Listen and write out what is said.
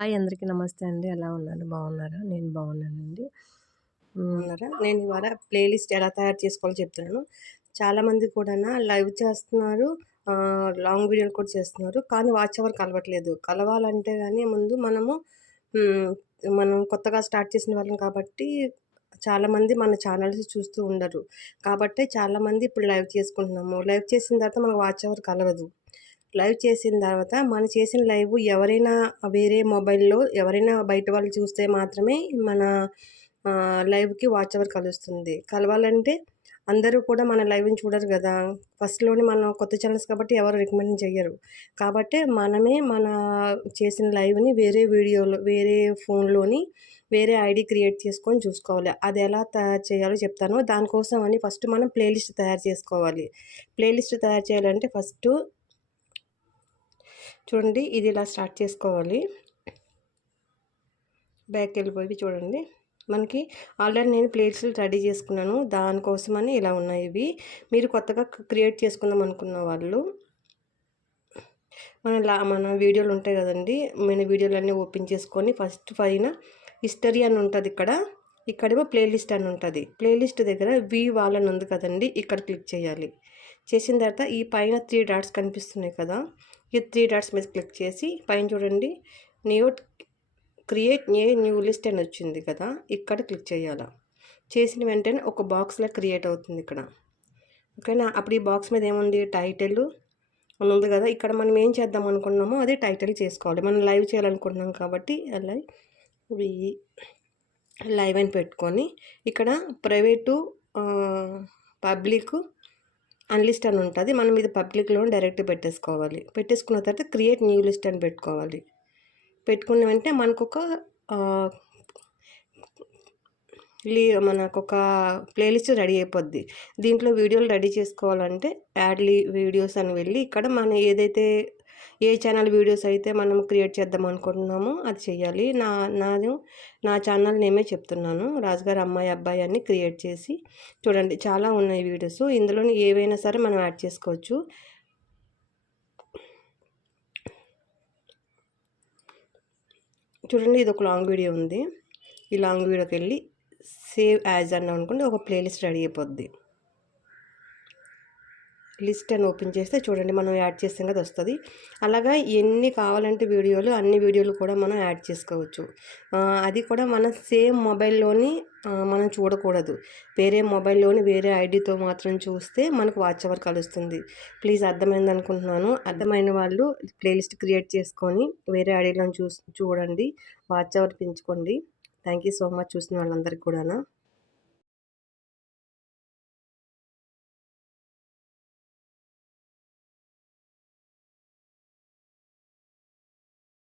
Hi అందరికీ నమస్తే అండి. ఎలా ఉన్నారు? బాగున్నారా? నేను బాగున్నానండి. ఉన్నారా? నేను ఇవాళ ప్లేలిస్ట్ ఎలా తయారు చేసుకోవాలో చెప్తున్నాను. చాలామంది కూడానా లైవ్ చేస్తున్నారు. లాంగ్ వీడియోలు కూడా చేస్తున్నారు. కానీ వాచ్ అవర్ కలవట్లేదు. కలవాలంటే గాని ముందు హ్మ్, మనం కొత్తగా స్టార్ట్ చేసిన వాళ్ళం కాబట్టి చాలామంది మన ఛానల్స్ చూస్తూ ఉండరు. కాబట్టే చాలామంది ఇప్పుడు లైవ్ చేసుకుంటున్నాము. లైవ్ చేసిన తర్వాత మనకు వాచ్ అవర్ కలవదు. లైవ్ చేసిన తర్వాత మనం చేసిన లైవ్ ఎవరైనా వేరే మొబైల్‌లో ఎవరైనా బయట వాళ్ళు చూస్తే మాత్రమే మన లైవ్‌కి వాచ్ అవర్ కలుస్తుంది. కలవాలంటే అందరూ కూడా మన లైవ్‌ని చూడరు గదా! ఫస్ట్‌లోనే మనం కొత్త ఛానెల్స్ కాబట్టి ఎవరు రికమెండ్ చెయ్యరు. కాబట్టే మనమే మన చేసిన లైవ్‌ని వేరే ఫోన్‌లోని వేరే ఐడీ క్రియేట్ చేసుకొని చూసుకోవాలి. అది ఎలా తయారు చేయాలో చెప్తాను. దానికోసం అని ఫస్ట్ మనం ప్లేలిస్ట్ తయారు చేసుకోవాలి. ప్లేలిస్ట్ తయారు చేయాలంటే ఫస్టు చూడండి ఇది ఇలా స్టార్ట్ చేసుకోవాలి. బ్యాక్‌కి వెళ్ళిపోయి చూడండి. మనకి ఆల్రెడీ నేను ప్లేలిస్టులు రెడీ చేసుకున్నాను. దానికోసమని ఇలా ఉన్నాయి ఇవి. మీరు కొత్తగా క్రియేట్ చేసుకుందాం అనుకున్న వాళ్ళు మన వీడియోలు ఉంటాయి కదండీ! మన వీడియోలన్నీ ఓపెన్ చేసుకొని ఫస్ట్ పైన హిస్టరీ అని ఉంటది ఇక్కడ. ఇక్కడేమో ప్లేలిస్ట్ అని ఉంటది. ప్లేలిస్ట్ దగ్గర వాల్ అని ఉంది కదండీ! ఇక్కడ క్లిక్ చేయాలి. చేసిన తర్వాత ఈ పైన 3 డాట్స్ కనిపిస్తున్నాయి కదా! ఈ 3 డాట్స్ మీద క్లిక్ చేసి పైన చూడండి న్యూ క్రియేట్ న్యూ లిస్ట్ అని వచ్చింది కదా! ఇక్కడ క్లిక్ చేయాలా. చేసిన వెంటనే ఒక బాక్స్‌లా క్రియేట్ అవుతుంది ఇక్కడ. ఓకేనా? అప్పుడు ఈ బాక్స్ మీద ఏముంది టైటిల్ అని ఉంది కదా! ఇక్కడ మనం ఏం చేద్దాం అనుకున్నామో అదే టైటిల్ చేసుకోవాలి. మనం లైవ్ చేయాలనుకుంటున్నాం కాబట్టి వి లైవ్ అని పెట్టుకొని ఇక్కడ ప్రైవేటు పబ్లిక్ అన్‌లిస్ట్ అని ఉంటది. మనం ఇది పబ్లిక్‌లోనే డైరెక్ట్ పెట్టేసుకోవాలి. పెట్టేసుకున్న తర్వాత క్రియేట్ న్యూ లిస్ట్ అని పెట్టుకోవాలి. పెట్టుకున్న వెంటనే మనకొక ఆహ్, మనకొక ప్లేలిస్ట్ రెడీ అయిపోద్ది. దీంట్లో వీడియోలు రెడీ చేసుకోవాలంటే వీడియోస్ అని వెళ్ళి ఇక్కడ మనం ఏదైతే ఏ ఛానల్ వీడియోస్ అయితే మనం క్రియేట్ చేద్దాం అనుకుంటున్నామో అది చేయాలి. నా ఛానల్ నేమే చెప్తున్నాను. రాజుగారి అమ్మాయి, అబ్బాయి అని క్రియేట్ చేసి చూడండి చాలా ఉన్నాయి వీడియోస్. ఇందులోని ఏవైనా సరే మనం యాడ్ చేసుకోవచ్చు. చూడండి ఇది ఒక లాంగ్ వీడియో ఉంది. ఈ లాంగ్ వీడియోకి వెళ్ళి సేవ్ యాజ్ అన్నాం అనుకోండి ఒక ప్లేలిస్ట్ రెడీ అయిపోద్ది. లిస్ట్ అని ఓపెన్ చేస్తే చూడండి మనం యాడ్ చేస్తాం కదా వస్తుంది. అలాగా ఎన్ని కావాలంటే వీడియోలు అన్ని వీడియోలు కూడా మనం యాడ్ చేసుకోవచ్చు. అది కూడా మన సేమ్ మొబైల్లోని మనం చూడకూడదు. వేరే మొబైల్లోని వేరే ఐడితో మాత్రం చూస్తే మనకు వాచ్ అవర్ కలుస్తుంది. ప్లీజ్ అర్థమైంది అనుకుంటున్నాను. అర్థమైన వాళ్ళు ప్లేలిస్ట్ క్రియేట్ చేసుకొని వేరే ఐడిలో చూడండి. వాచ్ అవర్ పెంచుకోండి. థ్యాంక్ యూ సో మచ్ చూసిన వాళ్ళందరికీ కూడా.